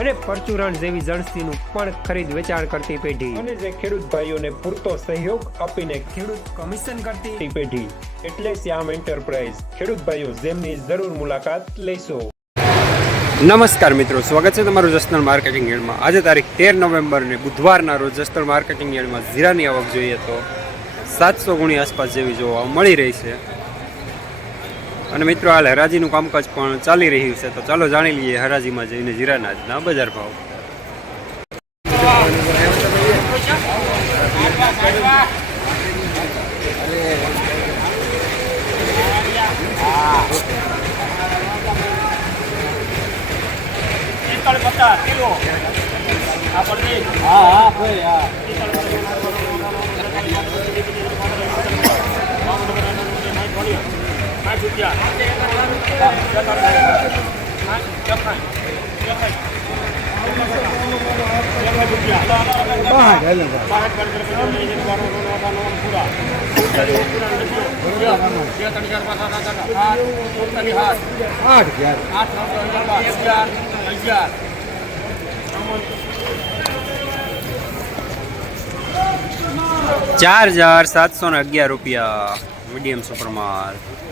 અને પરચુરણ જેવી જણસીનું પણ ખરીદ વેચાણ કરતી પેઢી. અને જે ખેડૂત ભાઈઓને પૂરતો સહયોગ આપીને ખેડૂત કમિશન કરતી પેઢી. એટલે શ્યામ એન્ટરપ્રાઇઝ. ખેડૂત ભાઈઓ જેમની જરૂર મુલાકાત લેશો. નમસ્કાર મિત્રો સ્વાગત છે તમારું જસનલ માર્કેટિંગ યાર્ડમાં. આજે તારીખ તેર નવેમ્બરને બુધવારના રોજ જસનલ માર્કેટિંગ યાર્ડમાં જીરાની આવક જોઈએ તો સાતસો ગુણી આસપાસ જેવી જોવા મળી રહી છે. અને મિત્રો, હાલ હરાજીનું કામકાજ પણ ચાલી રહ્યું છે, તો ચાલો જાણી લઈએ હરાજીમાં જઈને જીરાનાજના બજાર ભાવ? ચાર હજાર. સાતસો ને અગિયાર રૂપિયા મીડિયમ સુપરમાલ મુસળી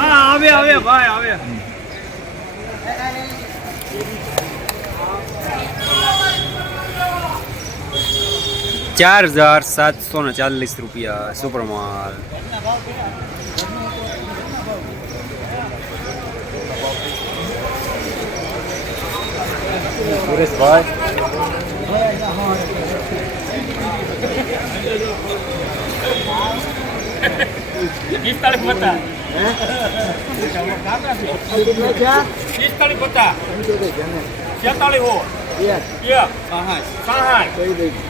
આવે આવે ભાઈ આવે. ચાર હજાર સાતસો ને ચાલીસ રૂપિયા સુપરમાલ. સુરેશભાઈ. હું?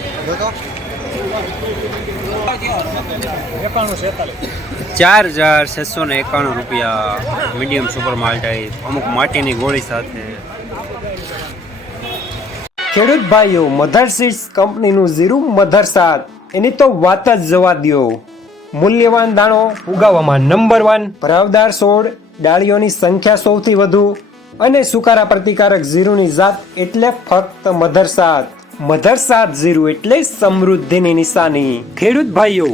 ચાર હજાર છસો ને એકાણું રૂપિયા મીડિયમ સુપર માલ ટાઈપ અમુક માટીની ગોળી સાથે. ખેડૂત ભાઈઓ, મધર સીડ્સ કંપનીનું ઝીરું મધર સાત એની તો વાત જ જવા દો મૂલ્યવાન દાણો ઉગાવવામાં નંબર વન ભરાવદાર છોડ ડાળીઓની સંખ્યા સૌથી વધુ અને સુકારા પ્રતિકારક ઝીરુની જાત એટલે ફક્ત મધર સાત મધર સાત જીરું એટલે સમૃદ્ધિની નિશાની. ખેડૂત ભાઈઓ,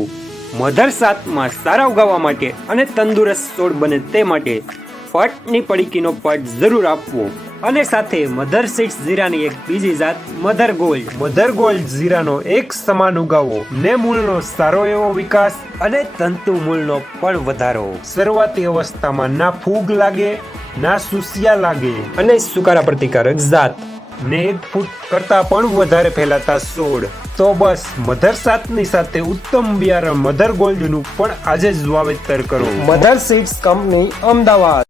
મધર સાતમાં સારા ઉગાવવા માટે અને તંદુરસ્ત છોડ બને તે માટે ફટની પડીકીનો પટ જરૂર આપવો. અને સાથે મધર સીડ્સ જીરાની એક બીજી જાત, મધર ગોલ્ડ. મધર ગોલ્ડ જીરાનો એક સમાન ઉગાવો. ને મૂળનો સારો એવો વિકાસ અને તંતુ મૂળનો પણ વધારો. શરૂઆતી અવસ્થામાં ના ફૂગ લાગે, ના સુસિયા લાગે. અને સુકારા પ્રતિકારક જાત. ને એક ફૂટ કરતા પણ વધારે ફેલાતા છોડ તો બસ મધર સાતની સાથે ઉત્તમ બિયારણ મધર ગોલ્ડનું પણ આજે જ વાવેતર કરો. Mother seeds company Ahmedabad.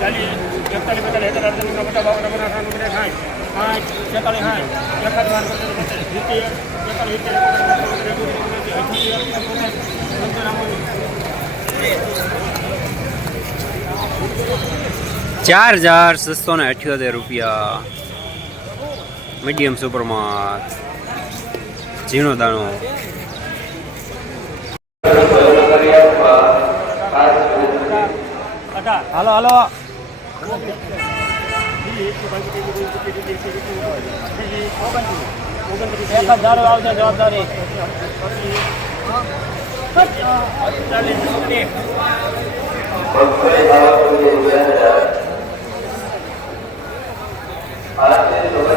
ચાલીસ ચાર હજાર છસો ને અઠ્યોતેર રૂપિયા મીડિયમ સુપરમાં ઝીણો દાણો હાલો હાલો એક જ દાડો આવશે જવાબદારી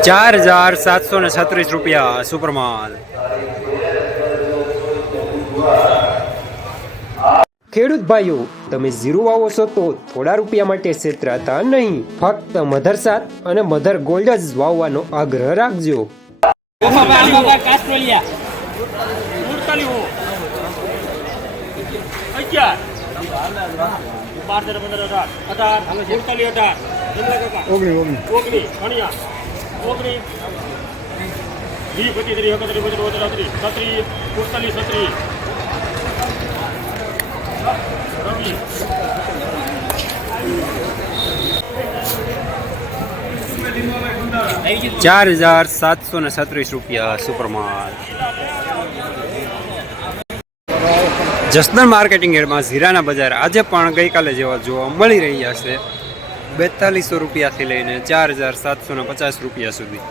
ચાર હજાર સાતસો ને છત્રીસ રૂપિયા સુપરમાલ. ખેડૂત ભાઈઓ તમે જીરું વાવો છો તો થોડા રૂપિયા માટે છેતરાતા નહીં ફક્ત મધર સાત અને મધર ગોલ્ડ જ વાવવાનો આગ્રહ રાખજો કાસ્ટ્રેલિયા સુડતાલીસ ચાર હજાર સાતસો ને છત્રીસ રૂપિયા સુપરમાલ. જસદણ માર્કેટિંગ એરમાં ઝીરાના બજાર આજે પણ ગઈકાલે જેવા જોવા મળી રહ્યા છે. બેતાલીસો રૂપિયાથી લઈને ચાર હજાર સાતસો ને પચાસ રૂપિયા સુધી.